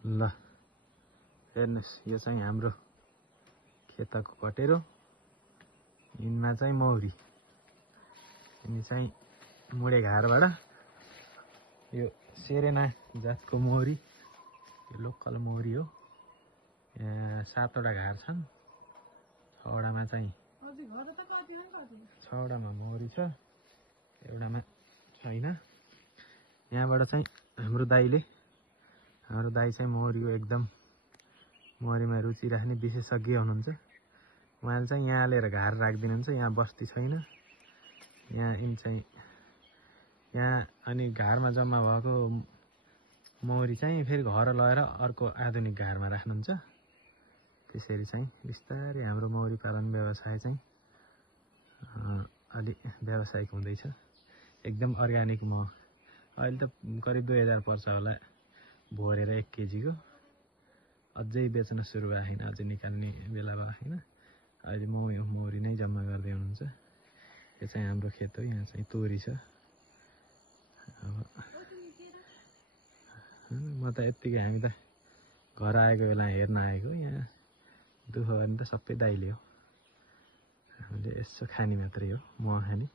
ल हेर्नुस् यो चाहिँ हाम्रो खेतको कटेरो यिनमा चाहिँ मौरी यिनी चाहिँ मुडे घारबाट यो सेरेना जातको मौरी यो लोकल मौरी हो यहाँ 7 वटा घार छन् 6 वटामा चाहिँ 6 वटामा मौरी छ एउटामा छैन यहाँबाट चाहिँ हाम्रो दाइ चाहिँ मौरीको एकदम मौरीमा रुचि राख्ने विशेषज्ञ हुनुहुन्छ उहाँले चाहिँ यहाँ लिएर घार राखिदिनुहुन्छ यहाँ बस्ती छैन यहाँ इन चाहिँ यहाँ अनि घारमा जम्मा भएको मौरी चाहिँ फेरि घर लगेर अर्को आधुनिक घारमा राख्नुहुन्छ त्यसरी चाहिँ बिस्तारै हाम्रो मौरी पालन व्यवसाय चाहिँ अलि व्यावसायिक हुँदैछ एकदम अर्ग्यानिक मह अहिले त करिब 2000 पर्छ होला भोरेर 1 केजीको अझै बेच्न सुरु भएको छैन अझै निकाल्ने बेला छैन अहिले मौरी नै जम्मा गर्दै हुनुहुन्छ यो चाहिँ हाम्रो खेत हो यहाँ चाहिँ तोरी छ अब म त यतिकै हामी त घर आएको बेला हेर्न आएको यहाँ दुःख गर्ने त सबै दाइले हो हामीले यसो खाने मात्रै हो मह खाने